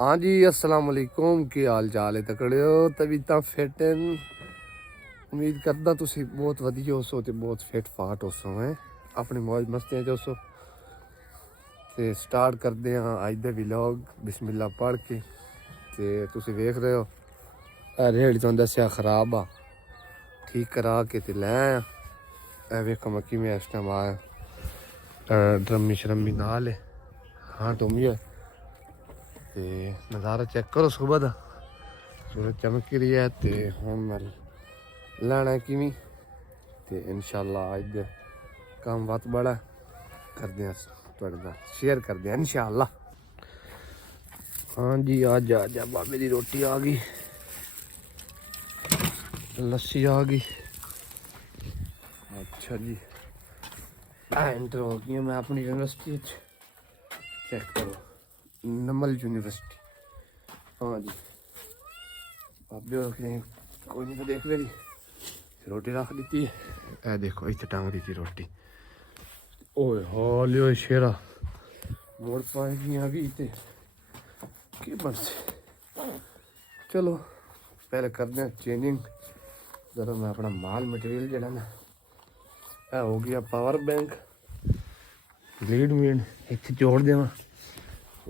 हाँ जी अस्सलाम वालेकुम की हाल चाल है तकड़े हो तबीयत फिट हैं। उम्मीद करदा तुसी बहुत वधिया होसो ते बहुत फिट फाट होसो है अपनी मौज मस्तियां च होसो। ते स्टार्ट करते हैं अज दे व्लॉग बिस्मिल्लाह पढ़ के। ते तुसी वेख रहे हो रेहड़ी तो दस्या खराब आ ठीक करा के ते लै आया। ए वेखो मैं किवें इस टाइम आया ड्रमी शरमी नाल है। हाँ टोमी है ते नज़ारा चेक करो सुबह का सूरज चमक रही है। तो हम मैं लैना किवें ते इंशाअल्लाह अज काम वत बड़ा करते हैं थोड़े नाल शेयर करते हैं इंशाअल्लाह। हाँ जी अज अज बाबे की रोटी आ गई लस्सी आ गई। अच्छा जी एंटर हो गई मैं अपनी यूनिवर्सिटी चेक करो नमल यूनिवर्सिटी। हाँ जी बाबे कोई नहीं तो देख मेरी रोटी रख दी है। ए देखो इतने टांग दी थी रोटी ओए हो लियो शेरा मोड़ पाएगी अभी ते की बन से। चलो पहले करते हैं चेंजिंग जरा मैं अपना माल मटेरियल जरा ना हो गया पावर बैंक लीड मीड इतने जोड़ देव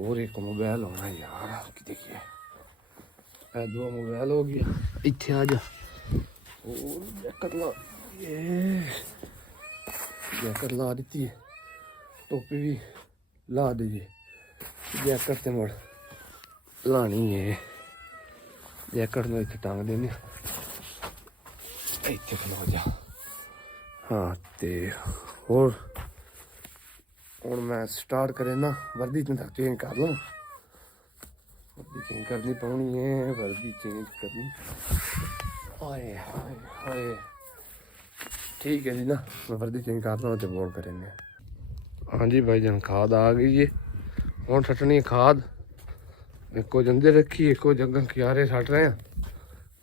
और एक मोबाइल होना यार कि देखिए दो मोबाइल हो गया इतने आ जा और जैकेट ला ये जैकेट ला दी है टोपी भी ला दीजिए जैकेट तो मुड़ लानी है जैकेट में इतने टांग देने इतने खलो जा। हाँ तो और हूँ मैं स्टार्ट करें ना वर्दी तक चेंज कर लूँ वर्दी चेंज करनी पौनी है वर्दी चेंज करनी हाय हाय हाय ठीक है जी ना मैं वर्दी चेंज कर लूँ तो बोल करेंगे। हाँ जी भाई जान खाद आ गई है हूँ सटनी खाद एको जंदे रखी एको जगह क्यारे सट रहे हैं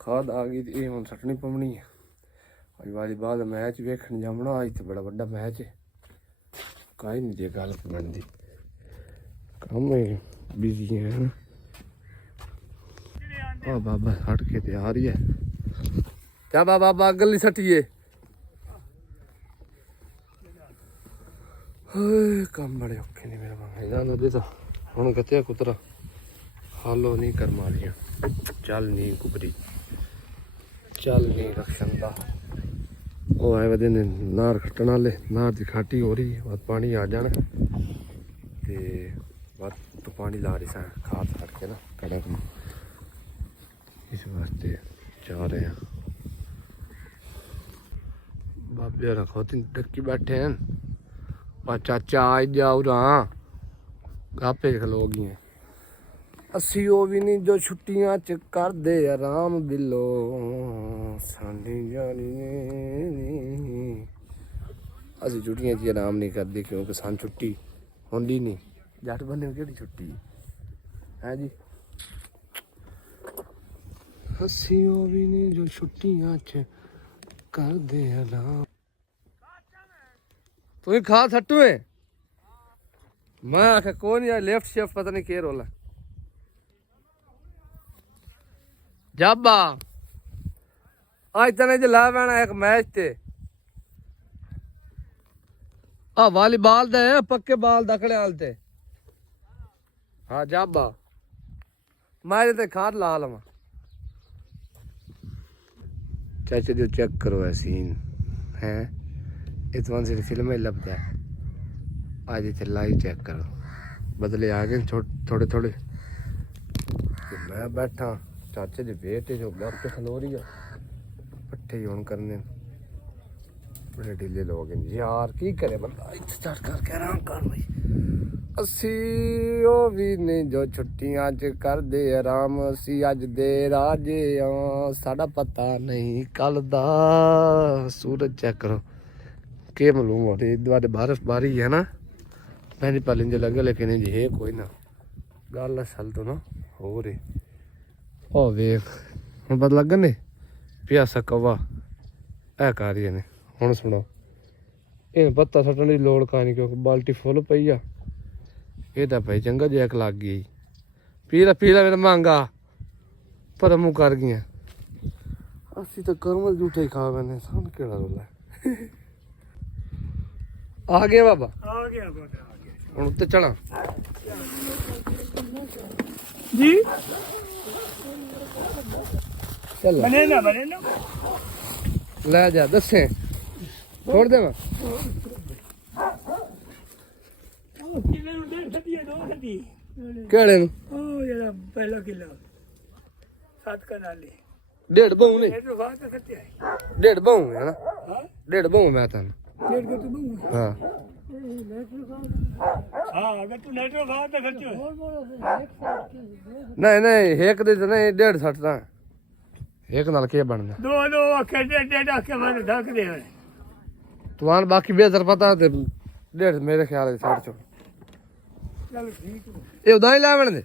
खाद आ गई ये हूँ सटनी पवनी है। अज वाली बाद मैच वेखन जामना अज तो बड़ा बड़ा मैच है कहीं नहीं जे गल बनती कम बिजी है। हाँ बाबा सट के तैयार ही है क्या बाबा अगल नहीं सटिए कम बड़े औखे ने मेरा मंगा नदी तो हूँ कत्या कुतरा हालो नहीं कर मारिया चल नहीं कुबरी चल नहीं रक्षण का वो आए वे नार खट्टन वाले नार की खाटी हो रही बस पानी आ जाना ते बस तो पानी ला रही सा खाद छट के ना कड़क में इस वास्ते जा रहे हैं। बाबे रखो तीन डक्की बैठे हैं पर चाचा आज जाओ रहा गापे खलो गई हैं असी वो भी नहीं जो छुट्टियां च कर दे आराम बिलो सानी जानी असी छुट्टियां च आराम नहीं करते क्योंकि सन छुट्टी होंगी नहीं जट बंदे केड़ी छुट्टी है जी असी वो भी नहीं जो छुट्टियां च कर दे आराम तू खा सट्टू है मैं आख्या कौन यार लेफ्ट शेफ्ट पता नहीं केयर होला जाबा आज तने ज ला पैना एक मैच ते वालीबाल दे पक्के बाल दखड़े हाल ते हाँ जाबा मैं ते खाद ला लवा चाचे जो चेक करो है सीन है इतमान से फिल्म ही लगता है आज इतने लाइव चेक करो बदले आ गए थोड़े थोड़े मैं बैठा चाचे दे बेटे जो घर पे खलो रही है पट्ठे यूं करने बड़े ढीले लोग हैं यार की करे बंदा स्टार्ट करके आराम कर भाई असी ओ भी नहीं जो छुट्टियां च कर दे आराम असी अज दे राजे साड़ा पता नहीं कल दा सूरज चेक करो के मालूम हो रही द्वारे बारिश बारी है ना मैंने पहले इंज लगे लेकिन इंज है कोई ना गल असल तो ना हो रही ओ वेख हम पता लगन ने प्यासा कवा ऐ कार्य ने हुण सुनो इन पत्ता सट्टन की लोड़ कहानी क्योंकि बाल्टी फुल पई आ ये तो भाई चंगा जैक लग गई ਪੀ ਲੈ ਮੇਰਾ ਮੰਗਾ ਪਰ ਮੂੰਹ ਕਰ ਗਈਆਂ ਅਸੀਂ ਤਾਂ ਕਰਮਲ ਝੂਠੇ ਹੀ ਖਾ ਬੈਨੇ ਸਾਨੂੰ ਕਿਹੜਾ ਰੋਲਾ ਆ ਗਿਆ ਬਾਬਾ ਆ ਗਿਆ ਬਾਬਾ ਹੁਣ ਉੱਤੇ ਚੜਾ ਜੀ ਚੱਲ ਬਣੇ ਨਾ ਲੈ ਜਾ ਦੱਸੇ ਛੋੜ ਦੇਵਾਂ ਉਹ ਕਿਲੇ ਨੂੰ ਦੇ ਛੱਡੀ ਦੋ ਛੱਡੀ ਕਿਹੜੇ ਨੂੰ ਉਹ ਜਿਹੜਾ ਪਹਿਲਾ ਕਿਲਾ 7 ਕਨਾਲੀ ਡੇਢ ਬਹੁ ਨਹੀਂ ਇਹ ਤੋਂ ਬਾਅਦ ਤਾਂ ਸੱਤਿਆ ਡੇਢ ਬਹੁ ਹੈ ਨਾ ਹਾਂ ਡੇਢ ਬਹੁ ਮੈਂ ਤੈਨੂੰ ਡੇਢ ਕੋ ਤੂੰ ਬੂ ਹਾਂ ਹਾਂ ਅਗਰ ਤੂੰ ਨੈਟੋ ਬਾਅਦ ਤਾਂ ਖਰਚੋ ਨਹੀਂ ਇੱਕ ਦੇ ਤਾਂ ਨਹੀਂ 1.5 ਤਾਂ ਇੱਕ ਨਾਲ ਕੀ ਬਣਨਾ ਦੋ ਅੱਖੇ ਡੇਢ ਅੱਖੇ ਮਨ ਢੱਕਦੇ ਹੋਏ ਤੁਮਾਨ ਬਾਕੀ ਬੇਜ਼ਰ ਪਤਾ ਤੇ 1.5 ਮੇਰੇ ਖਿਆਲ ਦੇ ਛੱਡ ਚੋ ਚਲ ਠੀਕ ਇਹ ਉਦਾਂ ਹੀ ਲਾਵਣ ਦੇ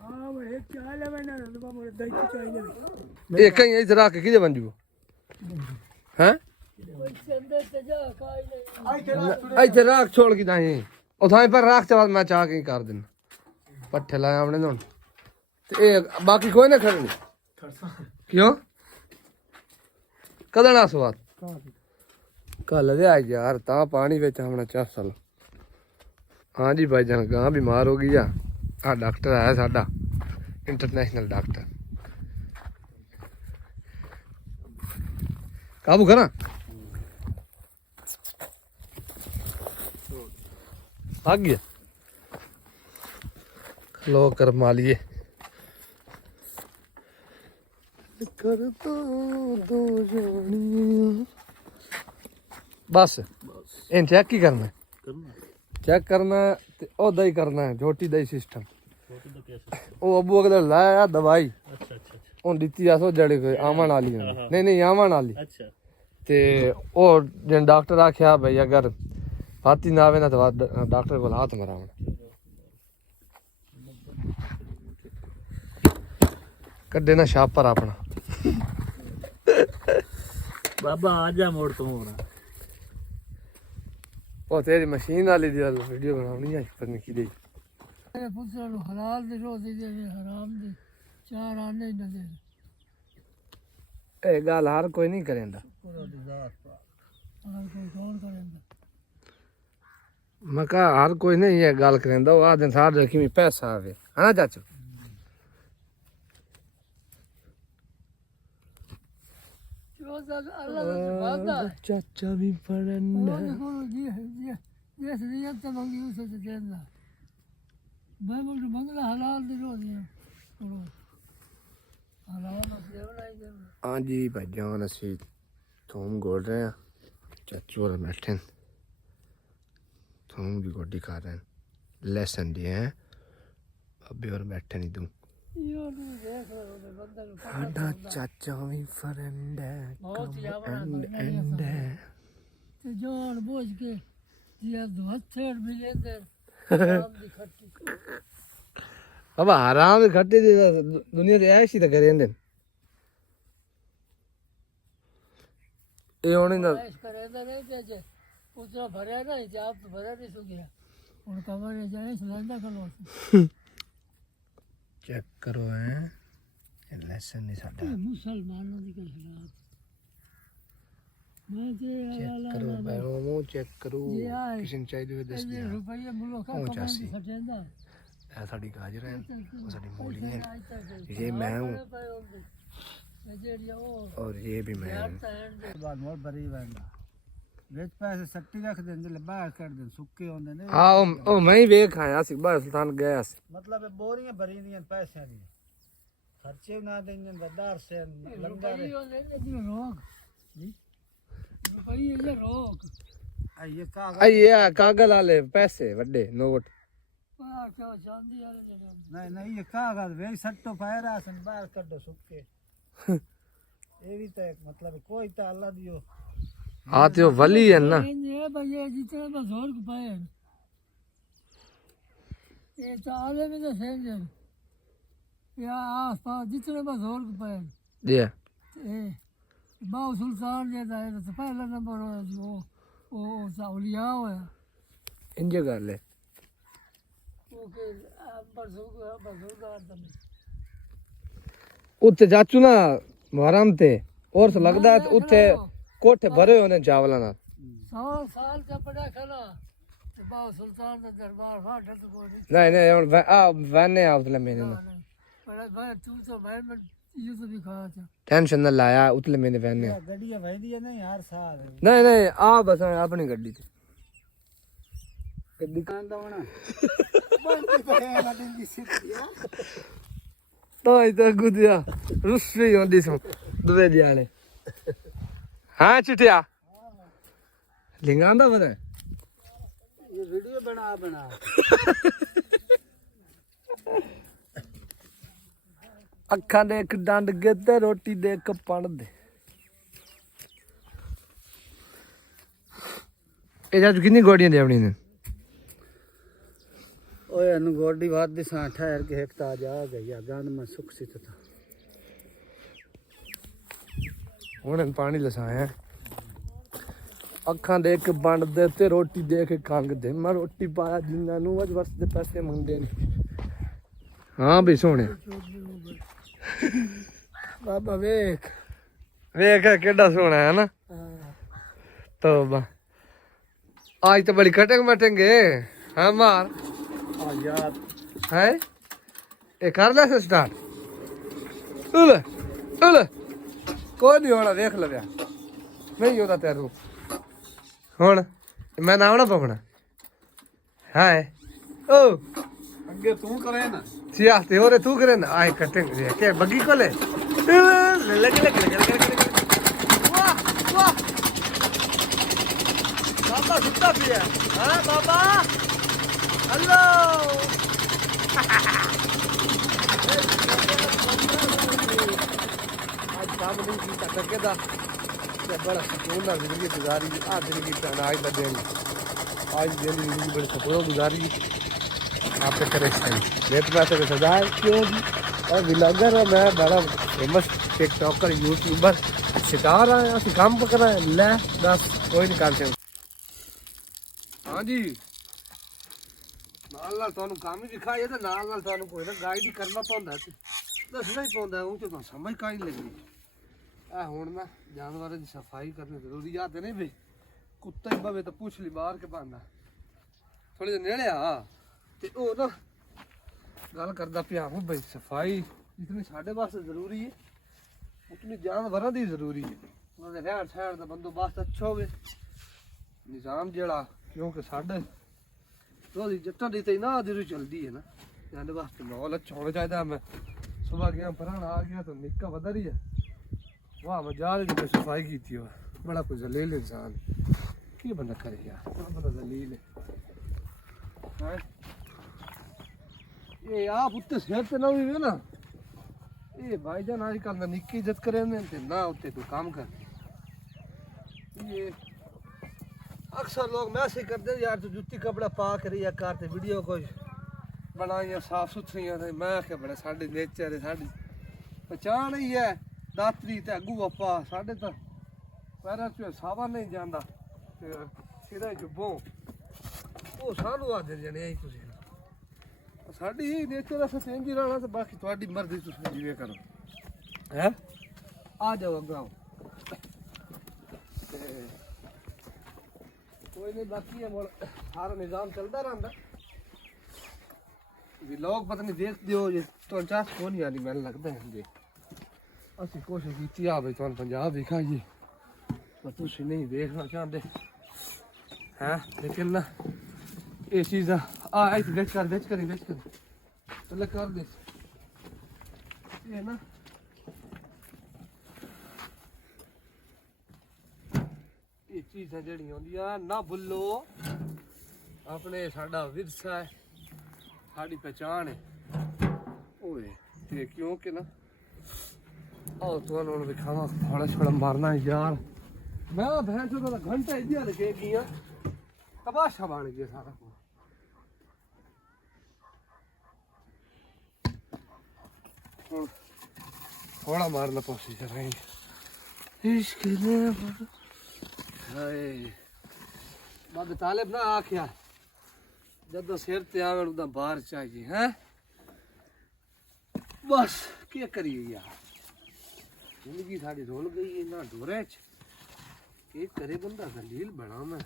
ਹਾਂ ਉਹ ਇੱਕ ਚਾਹ ਲੈ ਮੈਂ ਨਾ ਬਾਬਾ ਦਹੀਂ ਚਾਹੀਦਾ ਇਹ ਕਹੀਂ ਇੱਥੇ ਰੱਖ ਕੇ ਕਿਹਦੇ ਬਣ ਜੂ ਹੈ ਇੱਥੇ ਰੱਖ ਛੋੜ ਕੇ ਨਹੀਂ ਉਹ ਥਾਂ ਪਰ ਰੱਖ ਤੇ ਬਾਅਦ ਮੈਂ ਚਾਹ ਕੇ ਕਰ ਦੇਣਾ ਪੱਠੇ ਲਾਇਆ ਆਪਣੇ ਨੂੰ ਤੇ ਇਹ ਬਾਕੀ ਕੋਈ ਨਾ ਖੜਨੀ ਕਿਉਂ ਕਦੋਂ ਨਾ ਸਵਾਦ ਕੱਲ ਦੇ ਆ ਯਾਰ ਤਾਂ ਪਾਣੀ ਵਿੱਚ ਹਮਣਾ ਚਾਸਲ हाँ जी भाईजान गां बीमार हो गई आ डॉक्टर आया साडा इंटरनेशनल डॉक्टर काबू करा आ गया लो कर मालिए कर दो जानियां बस इन चेक की करना चेक करना ते ओदा ही करना है झोटी दा ही सिस्टम ओ अबू अगले लाया दवाई हुन दित्ती अस जड़े कोई आवन वाली नहीं आवन वाली ते ओ जन डॉक्टर आख्या भाई अगर हाथी ना आवे ना तो डॉक्टर को हाथ मरावना कड्डे ना छापर अपना बाबा आजा मोड़ तो होना ਉਹ ਤੇਰੀ ਮਸ਼ੀਨ ਵਾਲੀ ਦੀ ਵੀਡੀਓ ਬਣਾਉਣੀ ਹੈ ਪਰ ਨਹੀਂ ਦੀ ਇਹ ਪੁੱਤਰਾਂ ਨੂੰ ਹਲਾਲ ਦੇ ਰੋਜ਼ੇ ਦੇ ਹਰਾਮ ਦੇ ਚਾਰ ਆਨੇ ਨਾ ਦੇ ਇਹ ਗੱਲ ਹਰ ਕੋਈ ਨਹੀਂ ਕਰੇਂਦਾ ਹਰ ਕੋਈ ਕੌਣ ਕਰੇਂਦਾ ਮੈਂ ਕਹਾ ਹਰ ਕੋਈ ਨਹੀਂ ਇਹ ਗੱਲ ਕਰੇਂਦਾ ਉਹ ਆ ਦਿਨ ਸਾਰ ਰੱਖੀ ਵੀ ਪੈਸਾ ਆਵੇ ਹਨਾ ਚਾਚੂ चाचा भी पढ़न हाँ जी भाईजान असी थूम गोड़ रहे हैं चाचू और बैठे थूम की गोडी खा रहे हैं लहसन दिए हैं अभी और बैठे नहीं तू साडा चाचा भी फ्रेंड है एंड है ते जान बोझ के ये हथेड़ मिले दे हराम दी खट्टी अब हराम दी खट्टी दी दुनिया ते ऐसी तो करेंदे ये होने ना ऐश करेंदा नहीं ते जे उतना भरे ना जे आप भरे नहीं सो गया उन कमरे जाए सुनांदा कलो चेक करो हैं लेसन नहीं साडा मुसलमानों दी के खिलाफ मैं जे चेक करो बैरो चेक करो किसी ने चाहिए तो दस दिया रुपये मुल्क का चासी सटेंदा ऐ साडी गाजर है वो साडी मूली है ये मैं हूँ और ये भी मैं हूँ बाद मोर बरी वंदा ਵਿੱਚ ਪੈਸੇ ਸੱਟੀ ਰੱਖ ਦਿੰਦੇ ਲੈ ਬਾਹਰ ਕੱਢ ਦੇ ਸੁੱਕੇ ਹੁੰਦੇ ਨੇ ਹਾਂ ਉਹ ਮੈਂ ਹੀ ਵੇਖ ਆਇਆ ਸੀ ਬਾਹਰ ਸੁਲਤਾਨ ਗਿਆ ਸੀ ਮਤਲਬ ਬੋਰੀਆਂ ਭਰੀ ਦੀਆਂ ਪੈਸਿਆਂ ਦੀਆਂ ਖਰਚੇ ਨਾ ਦੇਣ ਦਰਦਾਰ ਸੇ ਲੰਗਰ ਰੋਕ ਜੀ ਰੁਪਈਏ ਇਹ ਰੋਕ ਇਹ ਕਾਗਜ਼ ਵਾਲੇ ਪੈਸੇ ਵੱਡੇ ਨੋਟ ਚਾਂਦੀ ਵਾਲੇ ਨਹੀਂ ਇਹ ਕਾਗਜ਼ ਵੇ ਸੱਟੋ ਪਾਇਰਾ ਸਨ ਬਾਹਰ ਕੱਢੋ ਸੁੱਕੇ ਇਹ ਵੀ ਤਾਂ ਮਤਲਬ ਕੋਈ ਤਾਂ ਅੱਲਾ ਦਿਓ हाँ तो वली है ना ये भैया जितने बस और पाए ये चाले में तो सेंज या आस पास जितने बस और पाए जी बाऊ सुल्तान ने तो पहला नंबर वो साउलिया हुआ इंजो कर ले ਉੱਥੇ ਚਾਚੂ ਨਾ ਮੁਹਰਮ ਤੇ और से लगदा है उत्थे कोठे भरे होने चावल ना 100 साल का बड़ा खला ते बाबा सुल्तान दा दरबार वाटा तो कोई नहीं नहीं हुन वने उतले महीने में बड़ा भाई तू तो भाई मैं ये तो भी खा था टेंशन न लाया उतले महीने वने गड्डियां वहदी है नहीं हर साल नहीं नहीं आ बस अपनी गड्डी थी गड्डी कान दा होना बनती पे ना दिन की सिटिया तो इधर गुदिया रुस्सी होंदी सो दुबे दियाले हां चिटिया लिंगांदा बता ये वीडियो बना ਅੱਖਾਂ ਦੇ ਇੱਕ ਡੰਡ ਗਿੱਤੇ ਰੋਟੀ ਦੇ ਇੱਕ ਪਣ ਦੇ ਇਹ ਜੱਜ ਕਿੰਨੀ ਗੋੜੀਆਂ ਦੇ ਆਪਣੀ ਨੇ ओए अनु गोडी बात दी सा ठहर के हेक्ता जा गई गंद में सुख सित था ਹੁਣ ਪਾਣੀ ਲਸਾਇਆ ਅੱਖਾਂ ਦੇ ਇੱਕ ਬੰਡ ਦੇ ਤੇ ਰੋਟੀ ਦੇ ਕੇ ਕੰਗ ਦੇ ਮੈਂ ਰੋਟੀ ਪਾਇਆ ਜਿੰਨਾਂ ਨੂੰ ਅੱਜ ਵਰਸ ਦੇ ਪੈਸੇ ਮੰਗਦੇ ਨੇ ਹਾਂ ਵੀ ਸੋਹਣੇ ਬਾਬਾ ਵੇਖ ਵੇਖ ਕਿੱਡਾ ਸੋਹਣਾ ਹੈ ਨਾ ਤੋਬਾ आज तो बड़ी कटेंगे मटेंगे हाँ मार यार है ये कर ले स्टार्ट उले उले कोई नहीं होना देख ले नहीं होता तेरू हुन मैं ना आना पवना है ओ अगे तू करे ना सिया ते होरे तू करे ना आए कटेंगे के बगी को ले लग वाह वाह बाबा सुता पिया हां बाबा हेलो आज काम नहीं की तक दा बड़ा सुकून ना जिंदगी गुजारी आ जिंदगी का आज का दिन आज जिंदगी बड़ी सुकून गुजारी आपके करे रेत में से सजाए क्यों जी और ब्लॉगर मैं बड़ा फेमस टिकटॉकर यूट्यूबर सितार आए असं काम पकड़ा है ले बस कोई नहीं काम चल हाँ जी नाल नाल ਤੁਹਾਨੂੰ ਕੰਮ ਹੀ ਦਿਖਾਇਆ ਤੇ ਨਾਲ ਨਾਲ ਤੁਹਾਨੂੰ ਕੋਈ ਨਾ ਗਾਈਡ ਹੀ ਕਰਨਾ ਪੈਂਦਾ ਤੇ ਦੱਸਣਾ ਹੀ ਪੈਂਦਾ ਉਹ ਤੇ ਤੁਹਾਨੂੰ ਸਮਝ ਕਾਈ ਲੱਗੀ ਆ ਹੁਣ ਨਾ ਜਾਨਵਰਾਂ ਦੀ ਸਫਾਈ ਕਰਨੀ ਜ਼ਰੂਰੀ ਯਾਦ ਨਹੀਂ ਵੇ ਕੁੱਤਾ ਹੀ ਬਵੇ ਤਾਂ ਪੁੱਛ ਲਈ ਬਾਹਰ ਕੇ ਪਾਉਂਦਾ ਥੋੜੇ ਜਿਹਾ ਨੇੜੇ ਆ ਤੇ ਉਹ ਨਾ ਗੱਲ ਕਰਦਾ ਪਿਆ ਹਾਂ ਬਈ ਸਫਾਈ ਜਿਤਨੀ ਸਾਡੇ ਵਾਸਤੇ ਜ਼ਰੂਰੀ ਹੈ ਉਤਨੀ ਜਾਨਵਰਾਂ ਦੀ ਜ਼ਰੂਰੀ ਹੈ ਉਹਨਾਂ ਦੇ ਰਹਿਣ ਸਹਿਣ ਦਾ ਬੰਦੋਬਸਤ ਅੱਛਾ ਹੋਵੇ ਨਿਜ਼ਾਮ ਜਿਹੜਾ क्योंकि साढ़े रोजी जट्टा दी तो ना दिल चलती है ना जाने वास्ते माहौल अच्छा होना चाहिए मैं सुबह गया पराना आ गया तो निक्का बदल ही है वाह मैं जा रही थी सफाई की थी बड़ा कोई जलील इंसान की बंदा करे यार बड़ा जलील है ये आप उत्ते सेहत ना हुई है ना ये भाईजान आजकल ना निक्की इज्जत करे ना उत्ते कोई काम कर ये अक्सर लोग मैसेज करते यार तू जुत्ती कपड़ा पा कर या करते वीडियो कोई बनाइया साफ सुथरियां ते मैं क्या बड़ा साडे नेचर है साडी पहचान ही है दातरी ते अगू अपा साडे तो पैरा च सावा नहीं जांदा ते सिरा जुब्बो ओ सानू आदे जने आई तुसी साडी नेचर अस चेंज ही रहना ते बाकी ਤੁਹਾਡੀ ਮਰਜ਼ੀ ਤੁਸੀਂ ਜਿਵੇਂ ਕਰੋ ਹੈ आ जाओ अगाओ कोई नहीं बाकी है सारा निजाम चलता रहता भी लोग पता नहीं देखते हो ये तो चास को नहीं आनी मैंने लगता है जी असि कोशिश की आ भाई तुम पंजाब दिखाइए पर तुम नहीं देखना चाहते हैं लेकिन ना ये चीज़ आ बेच कर चल कर दे ये ना चीज़ां जड़ियां होंदियां ना भुल्लो अपने साडा विरसा है साडी पहचान है ओए ते क्योंकि ना आओ तुहानू हुण दिखावां थोड़ा छोड़ा मारना यार मैं भैंस दा घंटा इधर लगे गया तमाशा बन गया सारा हुण थोड़ा मारना पौसी जरा इश्क ने बाबे तालिब ना आख्या ਜਦੋਂ ਸਿਰ ਤੇ ਆਵਣ ਉਹਦਾ ਬਾਹਰ ਚਾਹੀਏ ਹੈ ਬਸ ਕੀ ਕਰੀਏ ਯਾਰ ਜ਼ਿੰਦਗੀ ਸਾਡੀ ਰੋਲ ਗਈ ਇਹਨਾਂ ਡੋਰੇ ਚ ਕੀ ਕਰੇ ਬੰਦਾ ਦਲੀਲ ਬਣਾ ਮੈਂ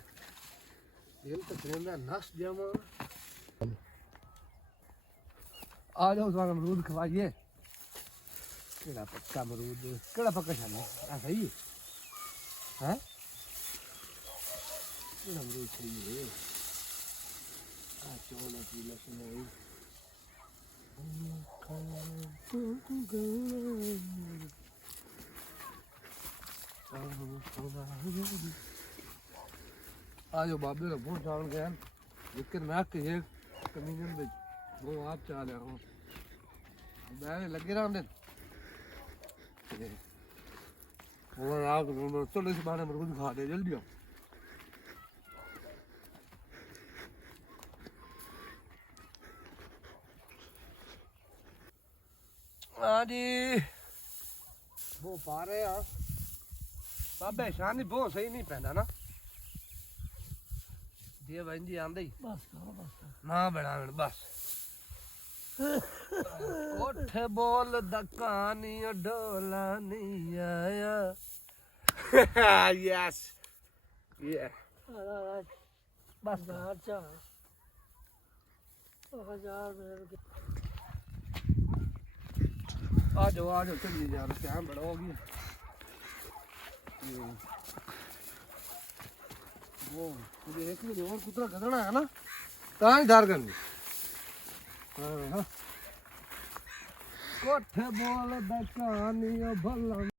ਦਿਲ ਤਾਂ ਕਰਦਾ ਨਸ ਜਾਵਾਂ ਆ ਜਾਓ ਤੁਹਾਨੂੰ ਅਮਰੂਦ ਖਵਾਈਏ ਕਿਹੜਾ ਪੱਕਾ ਅਮਰੂਦ ਕਿਹੜਾ ਪੱਕਾ ਖਾਣਾ ਆ ਸਹੀ ਹੈ ਕਿਹੜਾ ਅਮਰੂਦ ਸਹੀ ਹੈ ਆ ਚੋਲਾ ਪੀ ਲਸਣ आज बाबे ने बहुत डाल गया लेकिन मैं कहे कमीशन में वो आप चाह रहे हो मैंने लगे रहा हमने और आप चलो इस बारे में कुछ खा दे जल्दी आओ हाँ जी वो पा रहे हैं बाबे शानी बहुत सही नहीं पहना ना ये बंदी आंदी बस करो बस ना बना बस कोठे बोल दकानी डोला नहीं आया यस ये बस हजार चाह 1000 आ जाओ चलिए यार क्या बड़ा हो गया वो मुझे एक मिनट और कुतरा गदना है ना कहाँ इधर करनी हाँ कोठे बोल दकानी भला